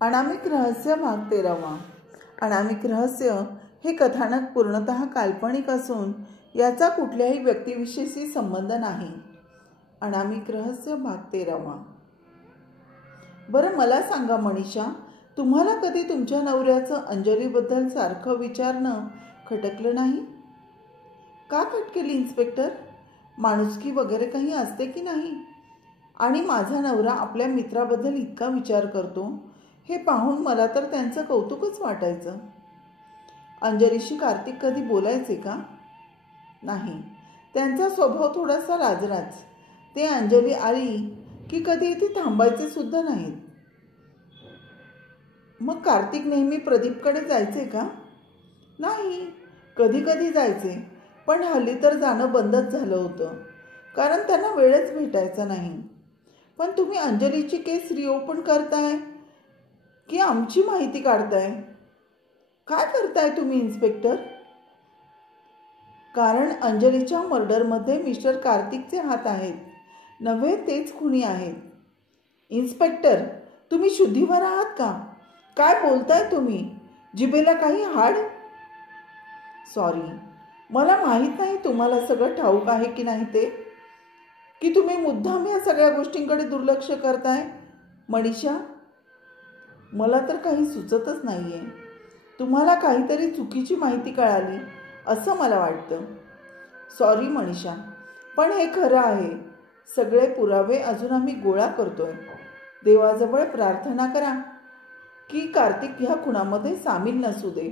अनामिक रहस्य भाग 13. अनामिक रहस्य हे कथानक पूर्णतः काल्पनिक असून याचा कुठल्याही व्यक्तिविशेषी संबंध नाही. अनामिक रहस्य भाग 13. बरं मला सांगा मनीषा, तुम्हाला कधी तुमच्या नवऱ्याचं अंजलीबद्दल सारखं विचारणं खटकलं नाही? का खटकेली इन्स्पेक्टर? माणुसकी वगैरे काही असते की नाही? आणि माझा नवरा आपल्या मित्राबद्दल इतका विचार करतो हे पाहून मला तर त्यांचं कौतुकच वाटायचं. अंजलीशी कार्तिक कधी बोलायचे का? नाही, त्यांचा स्वभाव थोडासा लाजराच. ते अंजली आली की कधी इथे थांबायचे सुद्धा नाहीत. मग कार्तिक नेहमी प्रदीपकडे जायचे का? नाही, कधी कधी जायचे, पण हल्ली तर जाणं बंदच झालं होतं, कारण त्यांना वेळच भेटायचा नाही. पण तुम्ही अंजलीची केस रिओपन करताय की आमची माहिती काढताय? काय करताय तुम्ही इन्स्पेक्टर? कारण अंजलीच्या मर्डरमध्ये मिस्टर कार्तिकचे हात आहेत. नव्हे, तेच खुनी आहेत. इन्स्पेक्टर, तुम्ही शुद्धीवर आहात का? काय बोलताय तुम्ही? जिभेला काही हाड? सॉरी, मला माहीत नाही तुम्हाला सगळं ठाऊक आहे की नाही ते, की तुम्ही मुद्दाम या सगळ्या गोष्टींकडे दुर्लक्ष करताय. मनीषा, मला तर काही सुचतच नाहीये. तुम्हाला काहीतरी चुकीची माहिती कळाली असं मला वाटतं. सॉरी मनीषा, पण हे खरं आहे. सगळे पुरावे अजून आम्ही गोळा करतोय. देवाजवळ प्रार्थना करा की कार्तिक ह्या खुनामध्ये सामील नसू दे.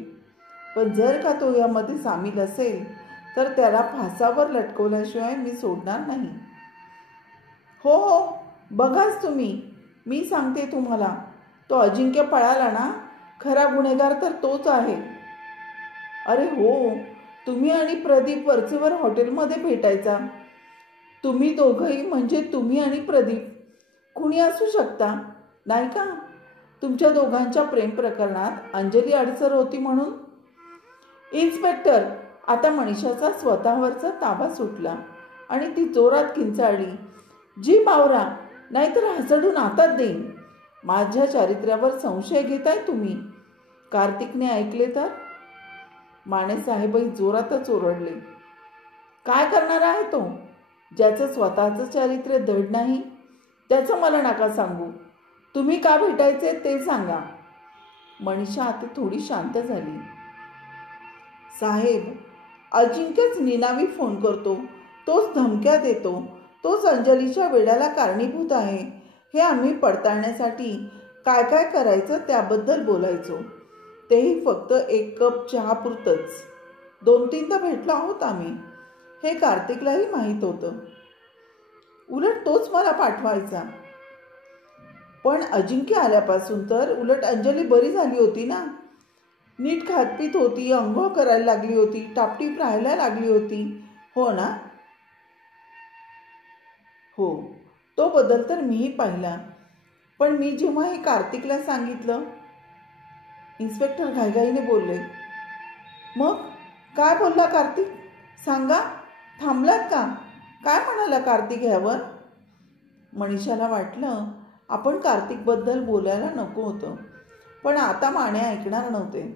पण जर का तो यामध्ये सामील असेल तर त्याला फासावर लटकवल्याशिवाय मी सोडणार नाही. हो हो, बघाच तुम्ही. मी सांगते तुम्हाला, तो अजिंक्य पळाला ना, खरा गुन्हेगार तर तोच आहे. अरे हो, तुम्ही आणि प्रदीप वरचेवर हॉटेलमध्ये भेटायचा. तुम्ही दोघंही, म्हणजे तुम्ही आणि प्रदीप, कुणी असू शकता नाही का? तुमच्या दोघांच्या प्रेम प्रकरणात अंजली अडसर होती म्हणून. इन्स्पेक्टर, आता मनीषाचा स्वतःवरचा ताबा सुटला आणि ती जोरात किंचाळली. जी बावरा, नाहीतर हसडून आतात देईन. माझ्या चारित्र्यावर संशय घेताय तुम्ही? कार्तिकने ऐकले तर मानेसाहेबही जोरातच ओरडले. काय करणार आहे तो? ज्याचं स्वतःचं चारित्र्य धड नाही त्याचं मला नका सांगू. तुम्ही का भेटायचे ते सांगा. मनीषा आता थोडी शांत झाली. साहेब, अजिंक्यच निनावी फोन करतो, तोच धमक्या देतो, तोच अंजलीच्या वेड्याला कारणीभूत आहे. हे आम्ही पडताळण्यासाठी काय काय करायचं त्याबद्दल बोलायचो. तेही फक्त एक कप चहा पुरतच. 2-3दा भेटलो आहोत आम्ही. हे कार्तिकलाही माहीत होतं. उलट तोच मला पाठवायचा. पण अजिंक्य आल्यापासून तर उलट अंजली बरी झाली होती ना. नीट खातपीत होती, अंघोळ करायला लागली होती, टापटीप राहायला लागली होती. हो ना? हो, तो बदल तर मीही पाहिला. पण मी जेव्हा हे कार्तिकला सांगितलं, इन्स्पेक्टर घाईघाईने बोलले. मग काय बोलला कार्तिक? सांगा, थांबलात का? काय म्हणाला कार्तिक ह्यावर? मनीषाला वाटलं आपण कार्तिकबद्दल बोलायला नको होतं, पण आता माने ऐकणार नव्हते.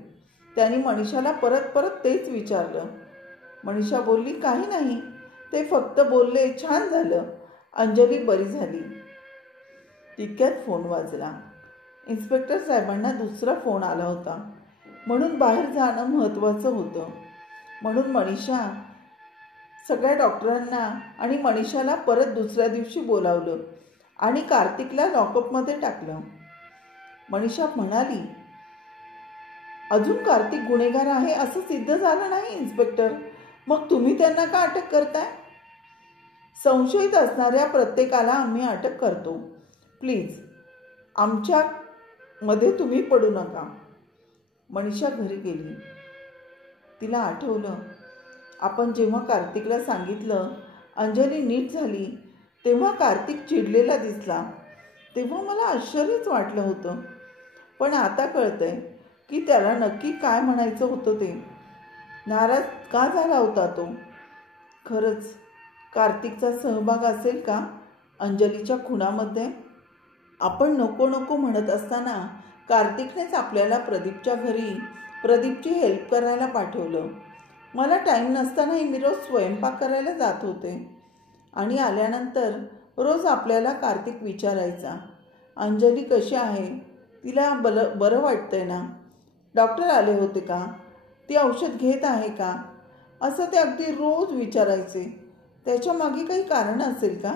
त्यांनी मनीषाला परत परत तेच विचारलं. मनीषा बोलली, काही नाही, ते फक्त बोलले छान झालं, अंजली बरी झाली. तितक्यात फोन वाजला. इन्स्पेक्टर साहेबांना दुसरा फोन आला होता, म्हणून बाहेर जाणं महत्त्वाचं होतं. म्हणून मनीषा सगळ्या डॉक्टरांना आणि मनीषाला परत दुसऱ्या दिवशी बोलावलं आणि कार्तिकला लॉकअपमध्ये टाकलं. मनीषा म्हणाली, अजून कार्तिक गुन्हेगार आहे असं सिद्ध झालं नाही इन्स्पेक्टर. मग तुम्ही त्यांना का अटक करताय? संशयित असणाऱ्या प्रत्येकाला आम्ही अटक करतो. प्लीज, आमच्या मध्ये तुम्ही पडू नका. मनीषा घरी गेली. तिला आठवलं, आपण जेव्हा कार्तिकला सांगितलं अंजली नीट झाली, तेव्हा कार्तिक चिडलेला दिसला. तेव्हा मला आश्चर्यच वाटलं होतं. पण आता कळतंय की त्याला नक्की काय म्हणायचं होतं ते. नाराज का झाला होता तो? खरंच कार्तिकचा सहभाग असेल का अंजलीच्या खुनामध्ये? आपण नको नको म्हणत असताना कार्तिकनेच आपल्याला प्रदीपच्या घरी प्रदीपची हेल्प करायला पाठवलं. मला टाईम नसतानाही मी रोज स्वयंपाक करायला जात होते आणि आल्यानंतर रोज आपल्याला कार्तिक विचारायचा, अंजली कशी आहे, तिला बरं वाटतंय ना, डॉक्टर आले होते का, ती औषध घेत आहे का, असं ते अगदी रोज विचारायचे. त्याच्या मागे काही कारण असेल का?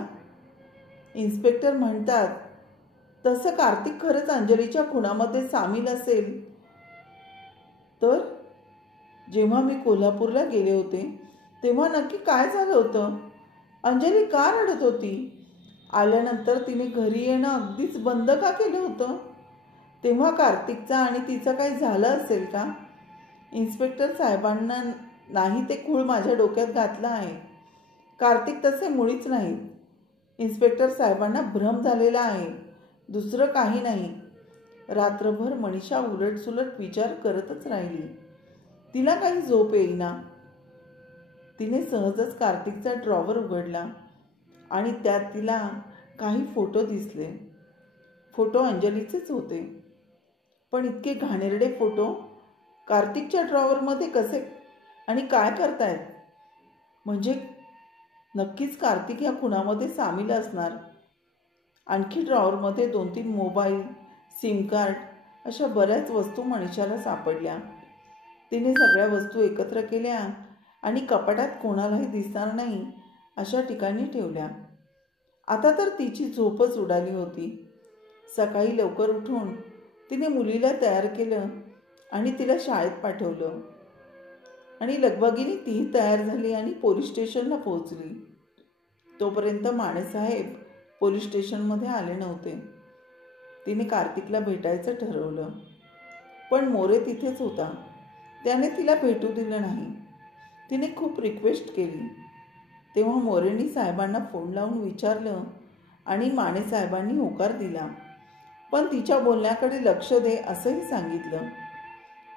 इन्स्पेक्टर म्हणतात, तसं कार्तिक खरंच अंजलीच्या खुनामध्ये सामील असेल तर? जेव्हा मी कोल्हापूरला गेले होते तेव्हा नक्की काय झालं होतं? अंजली का रडत होती? आल्यानंतर तिने घरी येणं अगदीच बंद का केलं होतं? तेव्हा कार्तिकचा आणि तिचं काही झालं असेल का? इन्स्पेक्टर साहेबांना नाही ते खूळ माझ्या डोक्यात घातलं आहे. कार्तिक तसे मुळीच नाहीत. इन्स्पेक्टर साहेबांना भ्रम झालेला आहे, दुसरं काही नाही. रात्रभर मनीषा उलटसुलट विचार करतच राहिली. तिला काही झोप येईना. तिने सहजच कार्तिकचा ड्रॉवर उघडला आणि त्यात तिला काही फोटो दिसले. फोटो अंजलीचेच होते, पण इतके घाणेरडे फोटो कार्तिकच्या ड्रॉवरमध्ये कसे आणि काय करतायत? म्हणजे नक्कीच कार्तिक या खुनामध्ये सामील असणार. आणखी ड्रॉवरमध्ये 2-3 मोबाईल, सिम कार्ड अशा बऱ्याच वस्तू मनीषाला सापडल्या. तिने सगळ्या वस्तू एकत्र केल्या आणि कपाटात कोणालाही दिसणार नाही अशा ठिकाणी ठेवल्या. आता तर तिची झोपच उडाली होती. सकाळी लवकर उठून तिने मुलीला तयार केलं आणि तिला शाळेत पाठवलं आणि लगबगीने तीही तयार झाली आणि पोलीस स्टेशनला पोहोचली. तोपर्यंत मानेसाहेब पोलीस स्टेशनमध्ये आले नव्हते. तिने कार्तिकला भेटायचं ठरवलं, पण मोरे तिथेच होता. त्याने तिला भेटू दिलं नाही. तिने खूप रिक्वेस्ट केली. तेव्हा मोरेंनी साहेबांना फोन लावून विचारलं आणि मानेसाहेबांनी होकार दिला, पण तिच्या बोलण्याकडे लक्ष दे असंही सांगितलं.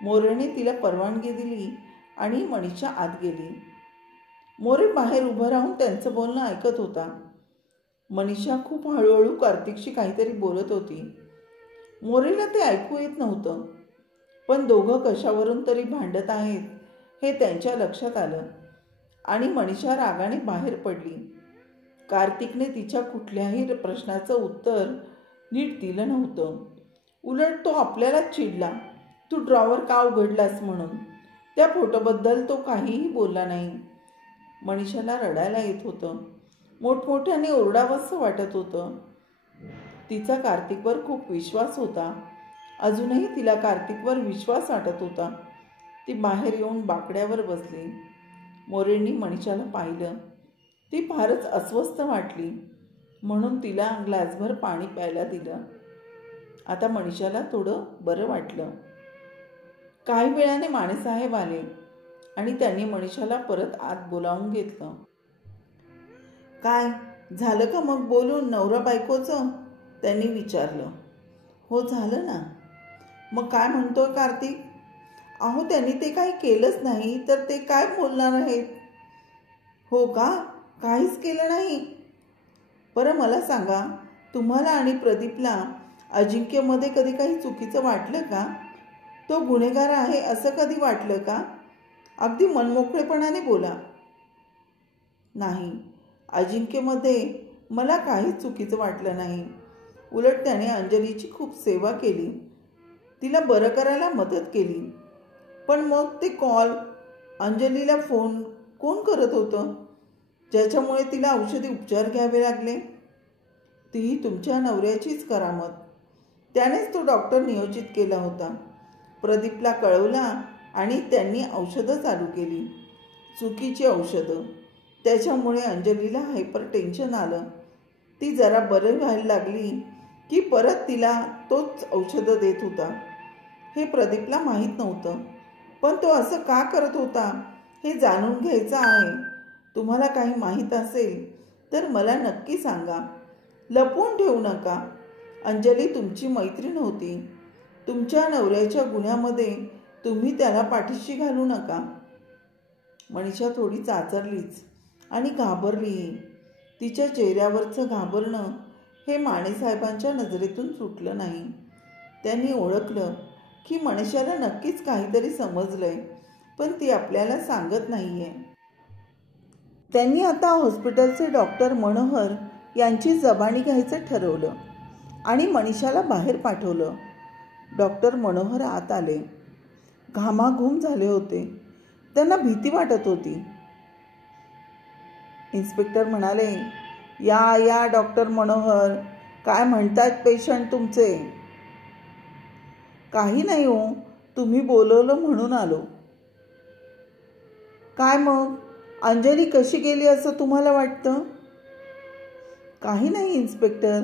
मोरेने तिला परवानगी दिली आणि मनीषा आत गेली. मोरे बाहेर उभं राहून त्यांचं बोलणं ऐकत होता. मनीषा खूप हळूहळू कार्तिकशी काहीतरी बोलत होती. मोरेला ते ऐकू येत नव्हतं, पण दोघं कशावरून तरी भांडत आहेत हे त्यांच्या लक्षात आलं आणि मनीषा रागाने बाहेर पडली. कार्तिकने तिच्या कुठल्याही प्रश्नाचं उत्तर नीट दिलं नव्हतं. उलट तो आपल्यालाच चिडला, तू ड्रॉवर का उघडलास म्हणून. त्या फोटोबद्दल तो काहीही बोलला नाही. मनीषाला रडायला येत होतं. मोठमोठ्याने ओरडावंसं वाटत होतं. तिचा कार्तिकवर खूप विश्वास होता. अजूनही तिला कार्तिकवर विश्वास वाटत होता. ती बाहेर येऊन बाकड्यावर बसली. मोरेंनी मनीषाला पाहिलं. ती फारच अस्वस्थ वाटली, म्हणून तिला ग्लासभर पाणी प्यायला दिलं. आता मनीषाला थोडं बरं वाटलं. काही वेळाने मानेसाहेब आले आणि त्यांनी मनीषाला परत आत बोलावून घेतलं. काय झालं का मग बोलून नवरा बायकोचं? त्यांनी विचारलं. हो झालं ना. मग काय म्हणतोय कार्तिक? अहो त्यांनी ते काही केलंच नाही तर ते काय बोलणार आहेत? हो का, काहीच केलं नाही. बरं मला सांगा, तुम्हाला आणि प्रदीपला अजिंक्यमध्ये कधी काही चुकीचं वाटलं का? तो गुन्हेगार आहे असं कधी वाटलं का? अगदी मनमोकळेपणाने बोला. नाही, अजिंक्यमध्ये मला काहीच चुकीचं वाटलं नाही. उलट त्याने अंजलीची खूप सेवा केली, तिला बरं करायला मदत केली. पण मग ते कॉल, अंजलीला फोन कोण करत होतं ज्याच्यामुळे तिला औषधी उपचार घ्यावे लागले? तीही तुमच्या नवऱ्याचीच करामत. त्यानेच तो डॉक्टर नियोजित केला होता. प्रदीपला कळवला आणि त्यांनी औषधं चालू केली, चुकीची औषधं. त्याच्यामुळे अंजलीला हायपर टेन्शन आलं. ती जरा बरं व्हायला लागली की परत तिला तोच औषधं देत होता. हे प्रदीपला माहीत नव्हतं, पण तो असं का करत होता हे जाणून घ्यायचं आहे. तुम्हाला काही माहीत असेल तर मला नक्की सांगा, लपवून ठेवू नका. अंजली तुमची मैत्रीण होती. तुमच्या नवऱ्याच्या गुन्ह्यामध्ये तुम्ही त्याला पाठीशी घालू नका. मनीषा थोडी चाचरलीच आणि घाबरलीही. तिच्या चेहऱ्यावरचं घाबरणं हे मानेसाहेबांच्या नजरेतून सुटलं नाही. त्यांनी ओळखलं की मनीषाला नक्कीच काहीतरी समजलंय, पण ती आपल्याला सांगत नाहीये. त्यांनी आता हॉस्पिटलचे डॉक्टर मनोहर यांची जबानी घ्यायचं ठरवलं आणि मनीषाला बाहेर पाठवलं. डॉक्टर मनोहर आत आले. घामाघूम झाले होते. त्यांना भीती वाटत होती. इन्स्पेक्टर म्हणाले, या या डॉक्टर मनोहर, काय म्हणतायत पेशंट तुमचे? काही नाही हो, तुम्ही बोलवलं म्हणून आलो. काय मग, अंजली कशी गेली असं तुम्हाला वाटतं? काही नाही इन्स्पेक्टर,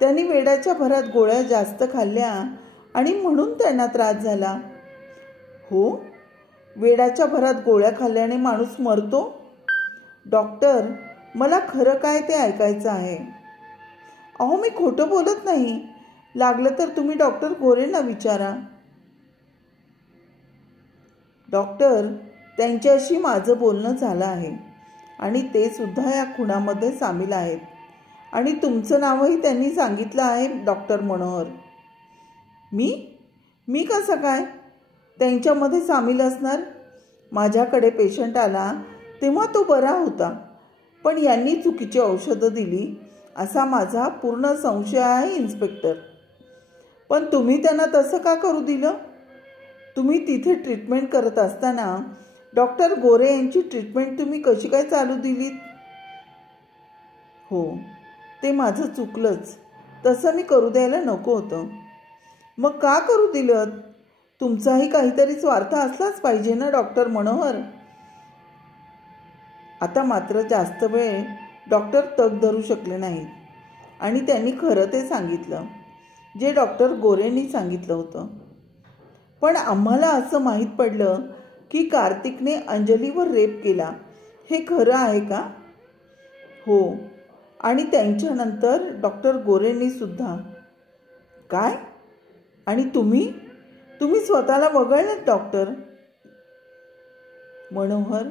त्यांनी वेडाच्या भरात गोळ्या जास्त खाल्ल्या आणि म्हणून त्यांना त्रास झाला. हो, वेडाच्या भरात गोळ्या खाल्ल्याने माणूस मरतो? डॉक्टर, मला खरं काय ते ऐकायचं आहे. अहो, मी खोटं बोलत नाही. लागलं तर तुम्ही डॉक्टर गोरेंना विचारा. डॉक्टर, त्यांच्याशी माझं बोलणं झालं आहे आणि ते सुद्धा या खुनामध्ये सामील आहेत आणि तुमचं नावही त्यांनी सांगितलं आहे डॉक्टर मनोहर. मी कसं काय त्यांच्यामध्ये सामील असणार? माझ्याकडे पेशंट आला तेव्हा तो बरा होता, पण यांनी चुकीची औषधं दिली असा माझा पूर्ण संशय आहे इन्स्पेक्टर. पण तुम्ही त्यांना तसं का करू दिलं? तुम्ही तिथे ट्रीटमेंट करत असताना डॉक्टर गोरे यांची ट्रीटमेंट तुम्ही कशी काय चालू दिलीत? हो, ते माझं चुकलंच. तसं मी करू द्यायला नको होतं. मग का करू दिलं? तुमचाही काहीतरी स्वार्थ असलाच पाहिजे ना डॉक्टर मनोहर. आता मात्र जास्त वेळ डॉक्टर तग धरू शकले नाहीत आणि त्यांनी खरं ते सांगितलं जे डॉक्टर गोरेंनी सांगितलं होतं. पण आम्हाला असं माहीत पडलं की कार्तिकने अंजलीवर रेप केला, हे खरं आहे का? हो, आणि त्यांच्यानंतर डॉक्टर गोरेंनी सुद्धा. काय? आणि तुम्ही स्वतःला वगळलं डॉक्टर? मनोहर,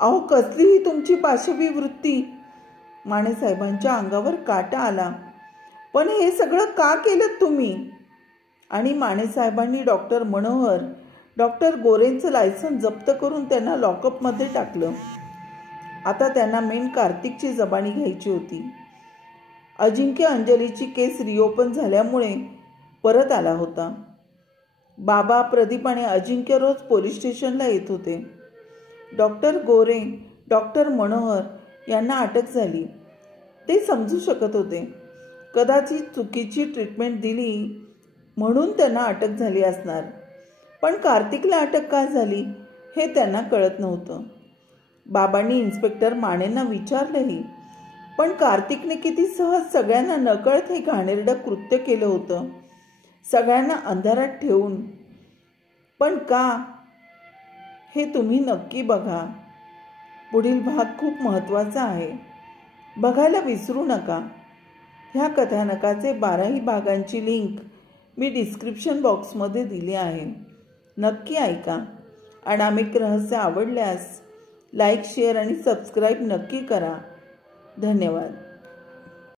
अहो, कसलीही तुमची पाशवी वृत्ती. मानेसाहेबांच्या अंगावर काटा आला. पण हे सगळं का केलं तुम्ही? आणि मानेसाहेबांनी डॉक्टर मनोहर, डॉक्टर गोरेंचं लायसन्स जप्त करून त्यांना लॉकअपमध्ये टाकलं. आता त्यांना मेन कार्तिकची जबानी घ्यायची होती. अजिंक्य अंजलीची केस रिओपन झाल्यामुळे परत आला होता. बाबा, प्रदीप आणि अजिंक्य रोज पोलीस स्टेशनला येत होते. डॉक्टर गोरे, डॉक्टर मनोहर यांना अटक झाली. ते समजू शकत होते कदाचित चुकीची ट्रीटमेंट दिली म्हणून त्यांना अटक झाली असणार, पण कार्तिकला अटक का झाली हे त्यांना कळत नव्हतं. बाबांनी इन्स्पेक्टर मानेंना विचारलंही, पण कार्तिकने किती सहज सगळ्यांना नकळत हे घाणेरडं कृत्य केलं होतं, सगळ्यांना अंधारात ठेवून. पण का, हे तुम्ही नक्की बघा. पुढील भाग खूप महत्त्वाचा आहे, बघायला विसरू नका. ह्या कथानकाचे 12ही भागांची लिंक मी डिस्क्रिप्शन बॉक्समध्ये दिली आहे. नक्की ऐका. अनामिक रहस्य आवडल्यास लाईक, शेअर आणि सबस्क्राईब नक्की करा. धन्यवाद.